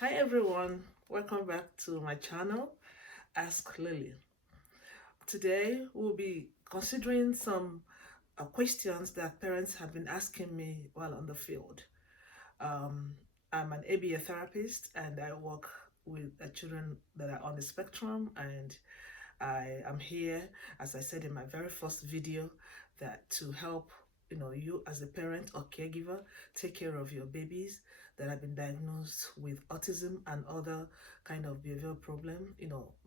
Hi everyone, welcome back to my channel, Ask Lily. Today we'll be considering some questions that parents have been asking me while on the field. Um, I'm an ABA therapist and I work with children that are on the spectrum, and I am here, as I said in my very first video, that to help you as a parent or caregiver take care of your babies that have been diagnosed with autism and other kind of behavioral problem,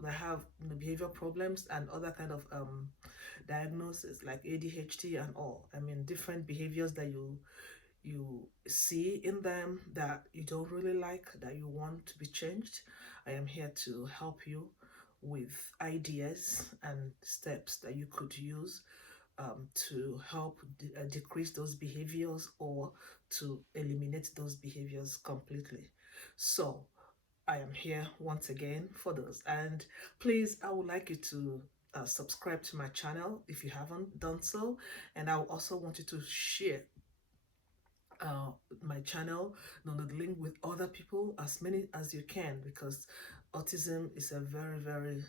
that have behavioral problems and other kind of diagnosis like ADHD and all. I mean, different behaviors that you see in them that you don't really like, that you want to be changed. I am here to help you with ideas and steps that you could use to help decrease those behaviors or to eliminate those behaviors completely. So I am here once again for those. And please, I would like you to subscribe to my channel if you haven't done so. And I also want you to share uh, my channel, the link with other people, as many as you can, because autism is a very, very,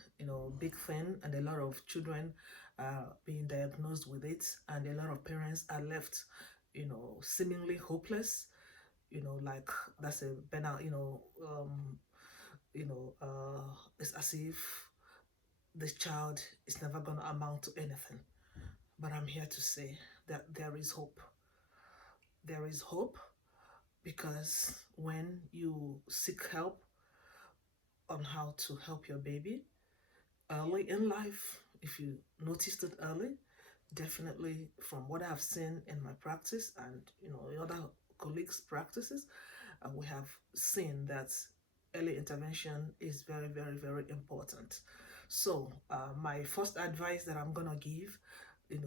big thing, and a lot of children are being diagnosed with it, and a lot of parents are left, seemingly hopeless, like that's a banal, it's as if this child is never going to amount to anything. But I'm here to say that there is hope. There is hope because when you seek help on how to help your baby early in life, if you noticed it early, definitely from what I've seen in my practice and in other colleagues' practices, we have seen that early intervention is very, very, very important. So my first advice that I'm gonna give,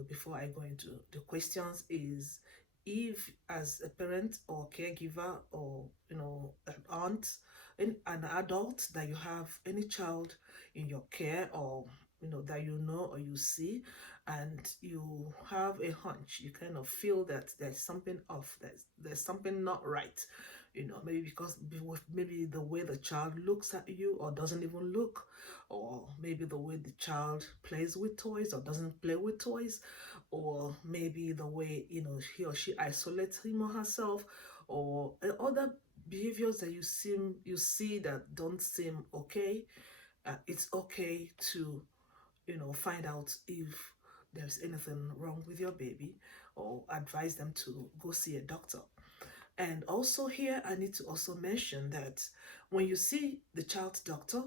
before I go into the questions, is if as a parent or caregiver or an aunt, an adult, that you have any child in your care, or that or you see, and you have a hunch, you kind of feel that there's something off, there's something not right, maybe because maybe the way the child looks at you or doesn't even look, or maybe the way the child plays with toys or doesn't play with toys, or maybe the way he or she isolates him or herself, or other behaviors that you see that don't seem okay. It's okay to find out if there's anything wrong with your baby, or advise them to go see a doctor. And also here, I need to also mention that when you see the child's doctor,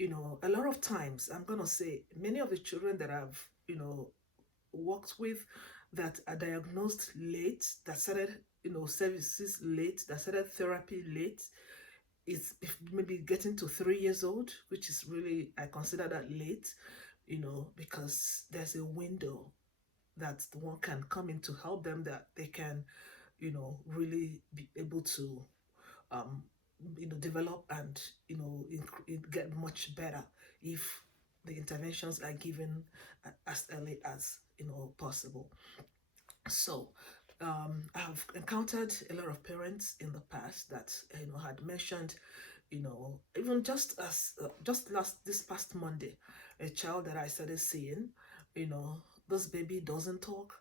a lot of times, I'm going to say many of the children that I've, worked with that are diagnosed late, that started, services late, that started therapy late, is maybe getting to 3 years old, which is really, I consider that late, because there's a window that one can come in to help them, that they can, really be able to, um, develop and, get much better if the interventions are given as early as, possible. So, I've encountered a lot of parents in the past that had mentioned, even just this past Monday, a child that I started seeing, this baby doesn't talk,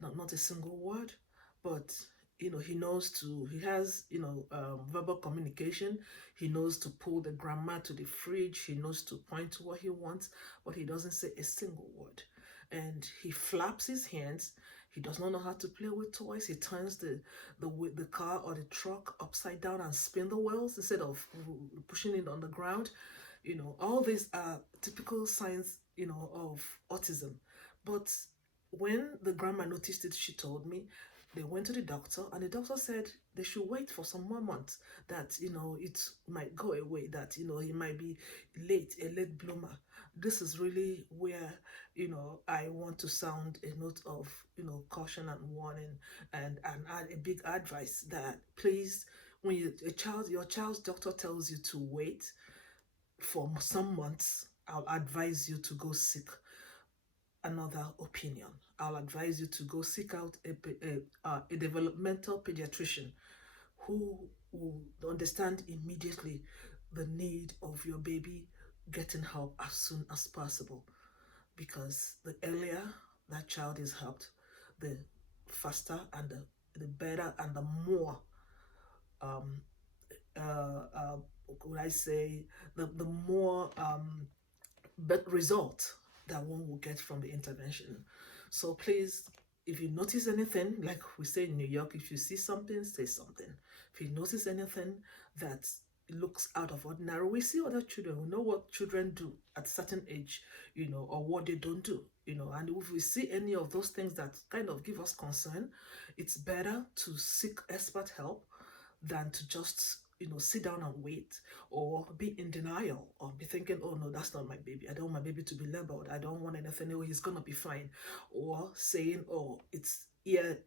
not a single word, but he has verbal communication. He knows to pull the grandma to the fridge. He knows to point to what he wants, but he doesn't say a single word. And he flaps his hands. He does not know how to play with toys. He turns the car or the truck upside down and spin the wheels instead of pushing it on the ground. All these are typical signs of autism. But when the grandma noticed it, she told me, they went to the doctor, and the doctor said they should wait for some more months, that it might go away, that he might be a late bloomer. This is really where I want to sound a note of caution and warning, and add a big advice that, please, when your child's doctor tells you to wait for some months, I'll advise you to go seek another opinion. I'll advise you to go seek out a developmental pediatrician who will understand immediately the need of your baby getting help as soon as possible, because the earlier that child is helped, the faster and the better and the more um, would I say, the more but result that one will get from the intervention. So please, if you notice anything, like we say in New York, if you see something, say something. If you notice anything that looks out of ordinary, we see other children. We know what children do at a certain age, or what they don't do, and if we see any of those things that kind of give us concern, it's better to seek expert help than to just sit down and wait, or be in denial, or be thinking, oh no, that's not my baby, I don't want my baby to be labeled, I don't want anything, oh he's gonna be fine, or saying, oh, it's ear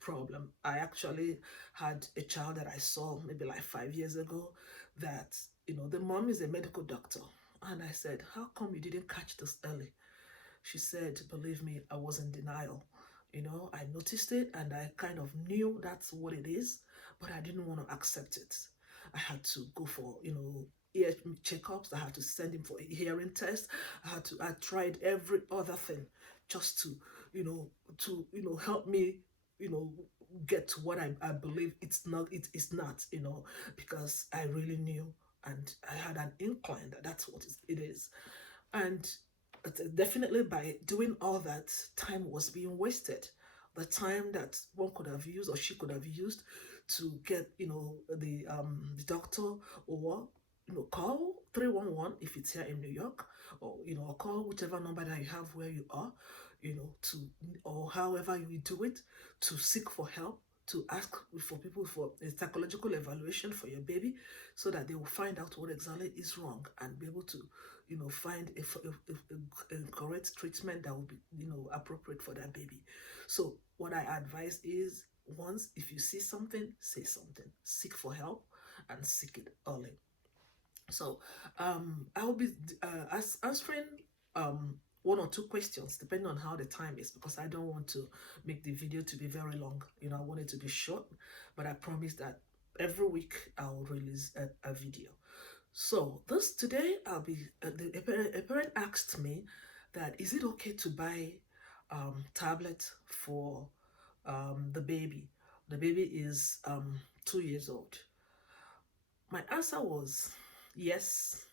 problem. I actually had a child that I saw maybe like 5 years ago, that the mom is a medical doctor, and I said, how come you didn't catch this early? She said, believe me, I was in denial. I noticed it and I kind of knew that's what it is, but I didn't want to accept it. I had to go for, ear checkups. I had to send him for a hearing test. I tried every other thing just to, help me, you know, get to what I believe it is not, because I really knew and I had an incline that that's what it is. And definitely by doing all that, time was being wasted. The time that one could have used or she could have used to get, the doctor, or call 311 if it's here in New York, or call whichever number that you have where you are, to, or however you do it, to seek for help, to ask for people for a psychological evaluation for your baby, so that they will find out what exactly is wrong and be able to find a correct treatment that will be appropriate for that baby. So what I advise is, once if you see something, say something, seek for help, and seek it early. So I will be answering one or two questions depending on how the time is, because I don't want to make the video to be very long. I want it to be short, but I promise that every week I will release a video. So this today I'll be a parent asked me that, is it okay to buy tablet for the baby? The baby is 2 years old. My answer was yes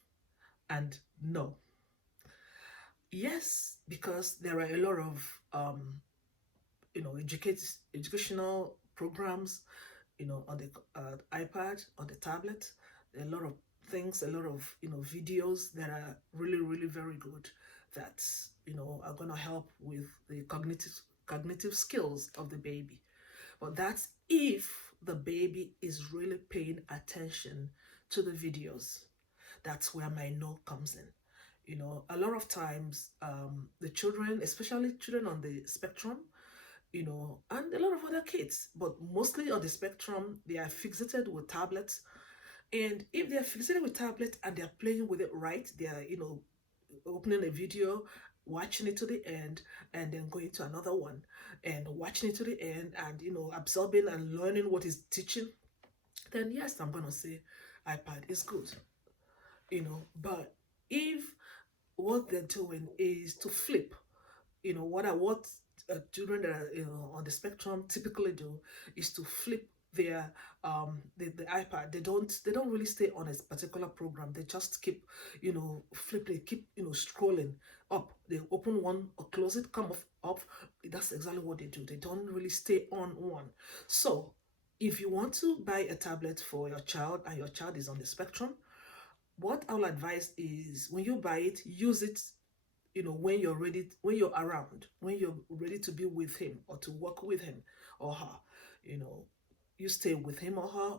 and no. Yes, because there are a lot of educational programs, on the iPad, on the tablet. There are a lot of things, a lot of videos that are really, really very good, that are gonna help with the cognitive skills of the baby. But that's if the baby is really paying attention to the videos. That's where my no comes in. A lot of times, the children, especially children on the spectrum, and a lot of other kids, but mostly on the spectrum, they are fixated with tablets. And if they're fixated with tablets and they're playing with it right, they are, opening a video, watching it to the end, and then going to another one and watching it to the end, and absorbing and learning what is teaching, then yes, I'm gonna say iPad is good. But if what they're doing is to flip, what children that are on the spectrum typically do is to flip their the iPad. They don't really stay on a particular program. They just keep flipping, keep scrolling up. They open one or close it, come off up. That's exactly what they do. They don't really stay on one. So if you want to buy a tablet for your child and your child is on the spectrum, what I'll advise is, when you buy it, use it when you're ready, when you're around, when you're ready to be with him or to work with him or her. you know you stay with him or her,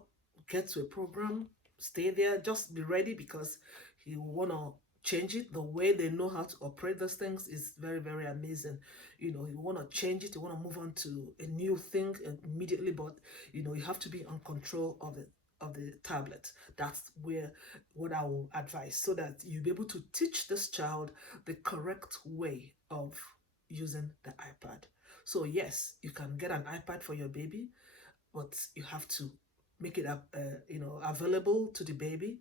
get to a program, stay there, just be ready, because he will want to change it. The way they know how to operate those things is very, very amazing. You want to change it, you want to move on to a new thing immediately, but you have to be on control of the tablet. That's where what I will advise, so that you'll be able to teach this child the correct way of using the iPad. So yes, you can get an iPad for your baby, but you have to make it available to the baby,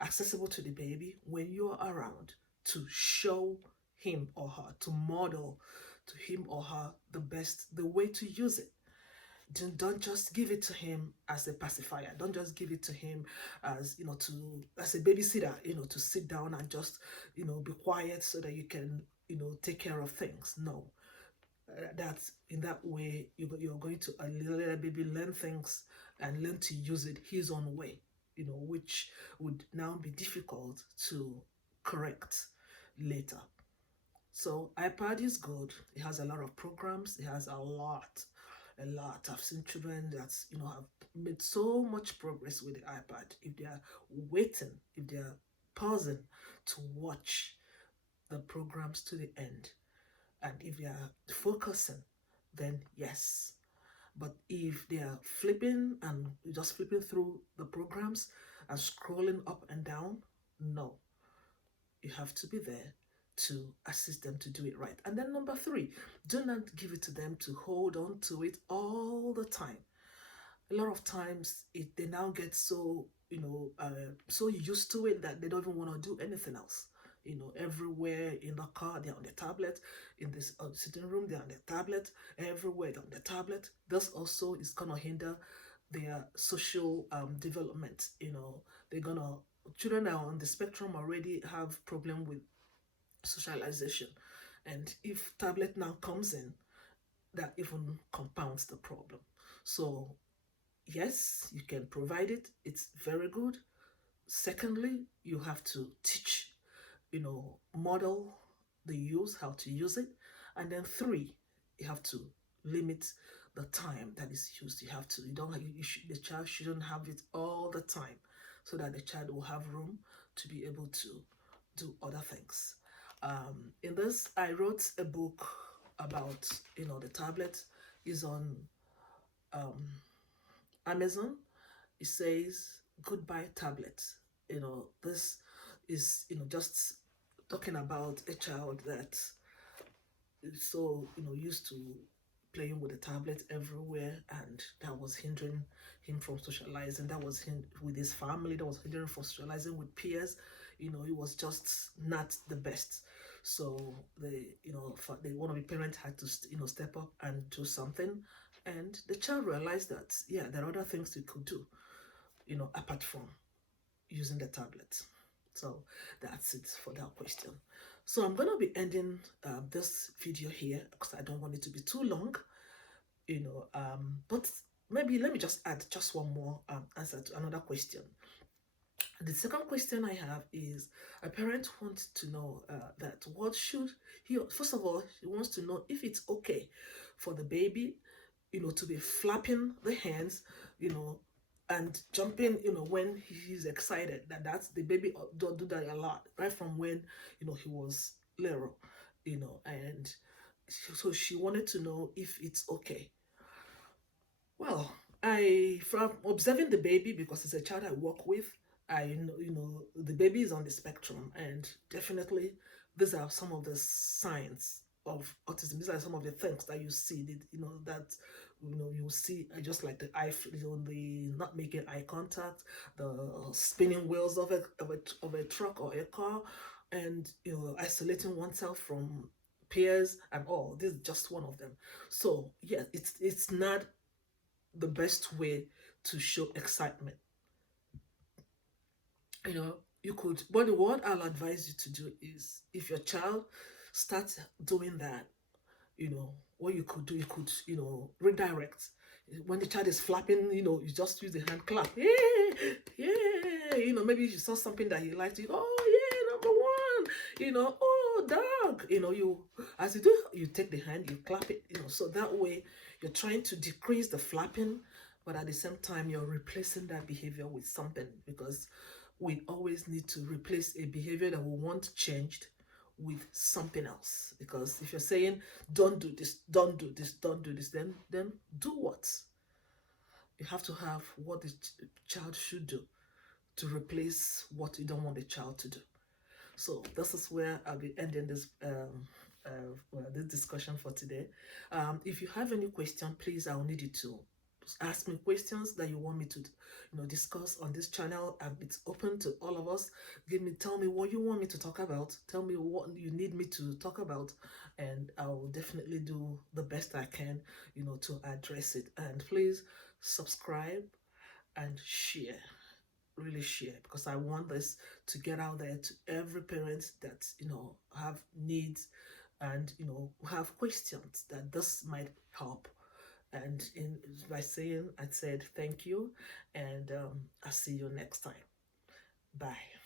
accessible to the baby when you're around, to show him or her, to model to him or her the way to use it. Don't just give it to him as a pacifier. Don't just give it to him as, as a babysitter, to sit down and just, be quiet so that you can, take care of things. No, that's in that way you're going to let a baby learn things and learn to use it his own way, which would now be difficult to correct later. So iPad is good. It has a lot of programs. It has a lot. I've seen children that have made so much progress with the iPad. If they are waiting, if they are pausing to watch the programs to the end, and if they are focusing, then yes. But if they are flipping and just flipping through the programs and scrolling up and down, no. You have to be there to assist them to do it right. And then number 3, do not give it to them to hold on to it all the time. A lot of times they now get so so used to it that they don't even want to do anything else. Everywhere in the car they're on the tablet, in this sitting room they're on the tablet, everywhere they're on the tablet. This also is gonna hinder their social development. They're gonna Children that are on the spectrum already have problem with socialization, and if tablet now comes in, that even compounds the problem. So yes, you can provide it, it's very good. Secondly, you have to teach, model the use, how to use it. And then 3, you have to limit the time that is used. You don't the child shouldn't have it all the time, so that the child will have room to be able to do other things. In this, I wrote a book about, the tablet. Is on Amazon. It says Goodbye Tablet. This is, just talking about a child that is so, used to playing with a tablet everywhere, and that was hindering him from socializing. That was him with his family. That was hindering from socializing with peers. It was just not the best. So one of the parents had to step up and do something, and the child realized that there are other things you could do, apart from using the tablet. So that's it for that question. So I'm gonna be ending this video here because I don't want it to be too long, but maybe let me just add just one more answer to another question. The second question I have is, a parent wants to know that what should he, first of all, he wants to know if it's okay for the baby, to be flapping the hands, and jumping, when he's excited. That's the baby don't do that a lot, right from when, he was little, and so she wanted to know if it's okay. Well, from observing the baby, because it's a child I work with, I know, the baby is on the spectrum, and definitely these are some of the signs of autism. These are some of the things that you see, that you see, just like the the not making eye contact, the spinning wheels of a truck or a car, and isolating oneself from peers and all. This is just one of them. So yeah, it's not the best way to show excitement. You could, but what I'll advise you to do is, if your child starts doing that, what you could do, you could, redirect. When the child is flapping, you just use the hand clap. Yeah, yeah. Maybe you saw something that you liked, oh yeah, number one. Oh dog. You, as you do, you take the hand, you clap it. So that way you're trying to decrease the flapping, but at the same time you're replacing that behavior with something, because we always need to replace a behavior that we want changed with something else. Because if you're saying don't do this, don't do this, don't do this, then do what? You have to have what the child should do to replace what you don't want the child to do. So this is where I'll be ending this this discussion for today. If you have any question, please, I'll need you to ask me questions that you want me to, discuss on this channel. It's open to all of us. Tell me what you want me to talk about. Tell me what you need me to talk about, and I will definitely do the best I can, to address it. And please subscribe and share, really share, because I want this to get out there to every parent that have needs and have questions that this might help. And by saying, I said thank you, and I'll see you next time. Bye.